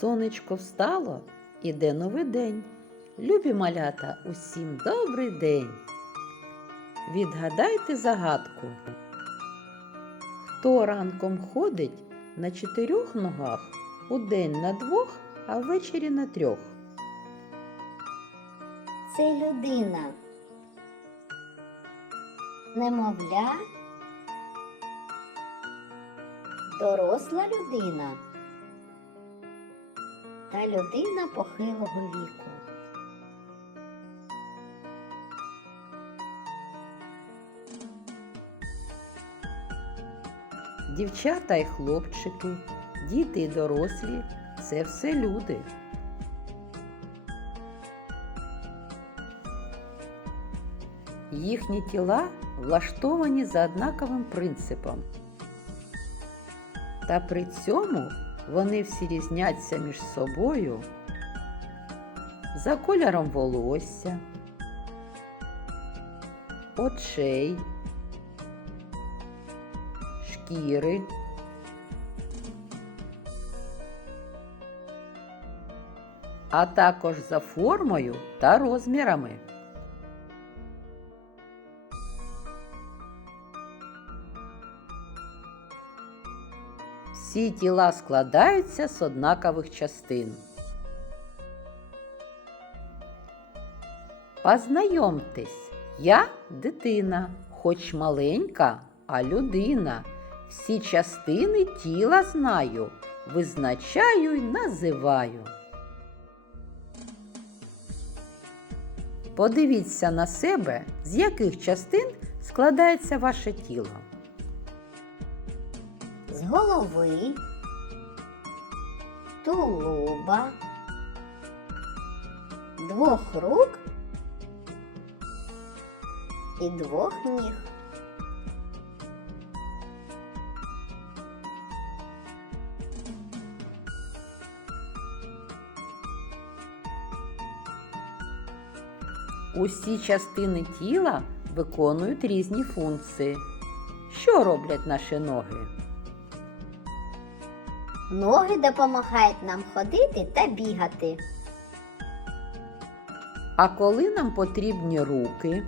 Сонечко встало, іде новий день. Любі малята, усім добрий день. Відгадайте загадку. Хто ранком ходить на чотирьох ногах, удень на двох, а ввечері на трьох? Це людина. Немовля. Доросла людина. Та людина похилого віку. Дівчата й хлопчики, діти й дорослі це все люди. Їхні тіла влаштовані за однаковим принципом. Та при цьому вони всі різняться між собою за кольором волосся, очей, шкіри, а також за формою та розмірами. Всі тіла складаються з однакових частин. Познайомтесь, я дитина, хоч маленька, а людина. Всі частини тіла знаю, визначаю й називаю. Подивіться на себе, з яких частин складається ваше тіло. З голови, тулуба, двох рук і двох ніг. Усі частини тіла виконують різні функції. Що роблять наші ноги? Ноги допомагають нам ходити та бігати. А коли нам потрібні руки,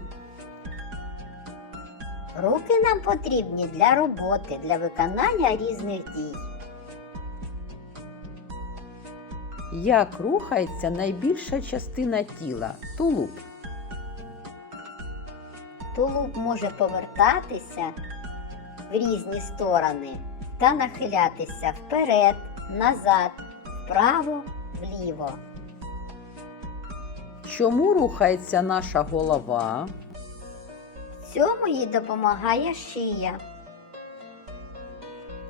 Руки нам потрібні для роботи, для виконання різних дій. як рухається найбільша частина тіла тулуб? Тулуб може повертатися в різні сторони та нахилятися вперед, назад, вправо, вліво. Чому рухається наша голова? В цьому їй допомагає шия.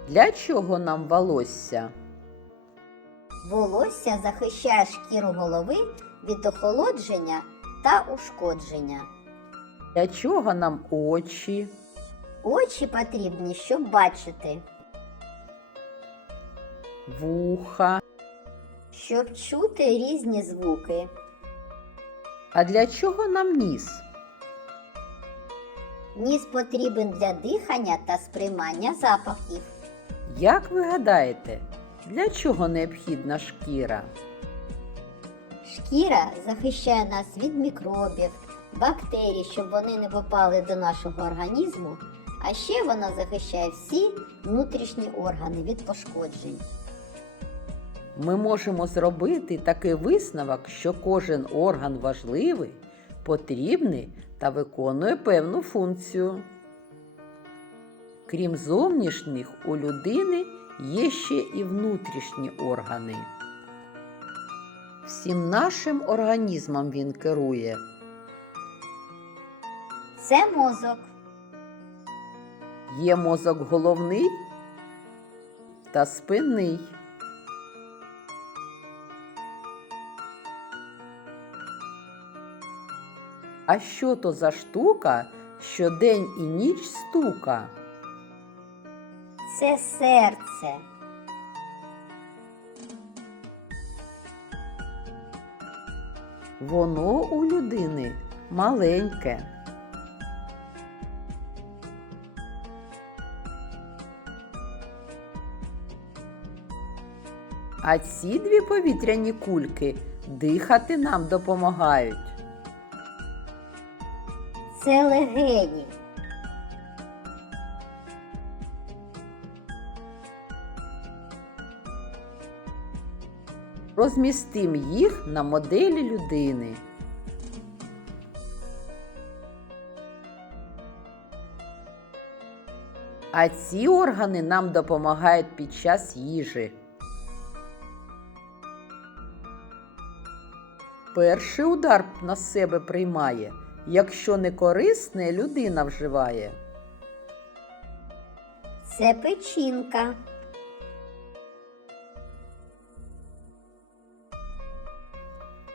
Для чого нам волосся? Волосся захищає шкіру голови від охолодження та ушкодження. Для чого нам очі? Очі потрібні, щоб бачити, Вуха. щоб чути різні звуки. А для чого нам ніс? Ніс потрібен для дихання та сприймання запахів. Як ви гадаєте, для чого необхідна шкіра? Шкіра захищає нас від мікробів, бактерій, щоб вони не попали до нашого організму, а ще вона захищає всі внутрішні органи від пошкоджень. Ми можемо зробити такий висновок, що кожен орган важливий, потрібний та виконує певну функцію. Крім зовнішніх, у людини є ще і внутрішні органи. Всім нашим організмом він керує. Це мозок. Є мозок головний та спинний. А що то за штука, що день і ніч стука? Це серце. Воно у людини маленьке. А ці дві повітряні кульки дихати нам допомагають. Це легені. Розмістим їх на моделі людини. А ці органи нам допомагають під час їжі. Перший удар на себе приймає, якщо не корисне людина вживає. Це печінка.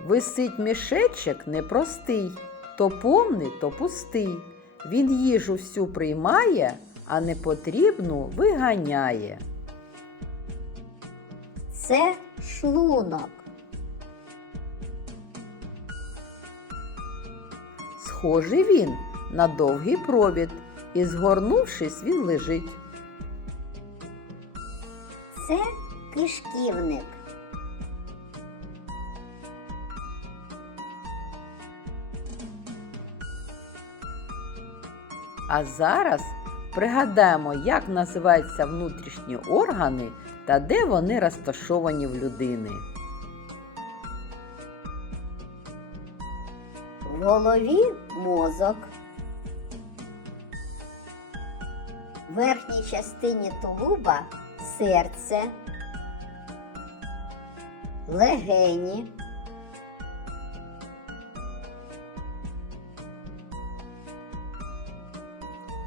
Висить мішечок непростий, то повний, то пустий. Він їжу всю приймає, а непотрібну виганяє. Це шлунок. Схожий він на довгий провід, і згорнувшись, він лежить. Це кишківник. А зараз пригадаємо, як називаються внутрішні органи та де вони розташовані в людини. Голові мозок. В верхній частині тулуба серце, легені,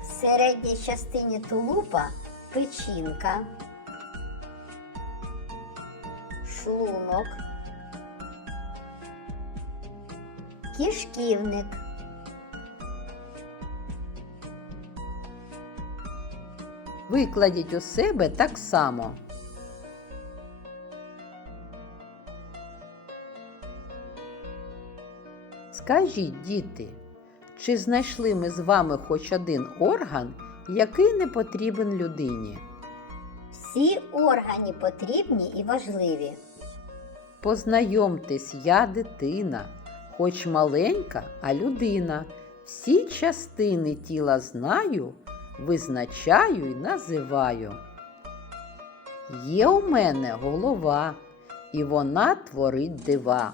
в середній частині тулуба печінка, шлунок, кишківник. Викладіть у себе так само. Скажіть, діти, чи знайшли ми з вами хоч один орган, який не потрібен людині? Всі органи потрібні і важливі. Познайомтесь, я дитина, хоч маленька, а людина. Всі частини тіла знаю, визначаю і називаю. Є у мене голова, і вона творить дива.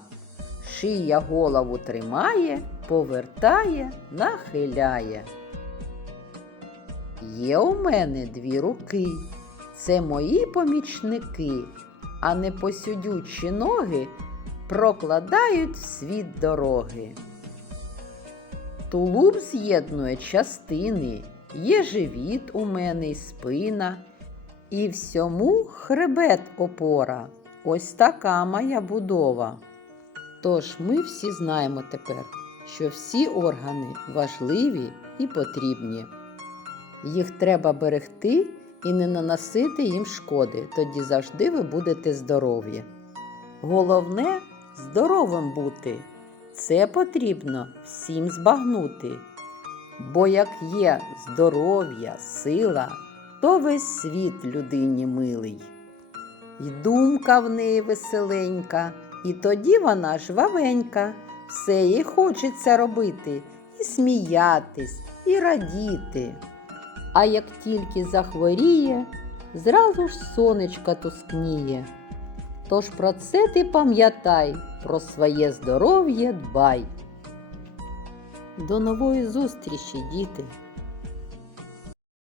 Шия голову тримає, повертає, нахиляє. Є у мене дві руки, це мої помічники, а непосюдючі ноги прокладають в світ дороги. Тулуб з'єднує частини, є живіт у мене й спина, і всьому хребет опора. Ось така моя будова. Тож ми всі знаємо тепер, що всі органи важливі і потрібні. Їх треба берегти і не наносити їм шкоди, тоді завжди ви будете здорові. Головне здоровим бути. Це потрібно всім збагнути. Бо як є здоров'я, сила, то весь світ людині милий. І думка в неї веселенька, і тоді вона жвавенька, все їй хочеться робити, і сміятись, і радіти. А як тільки захворіє, зразу ж сонечка тускніє. Тож про це ти пам'ятай, про своє здоров'я дбай. До нової зустрічі, діти!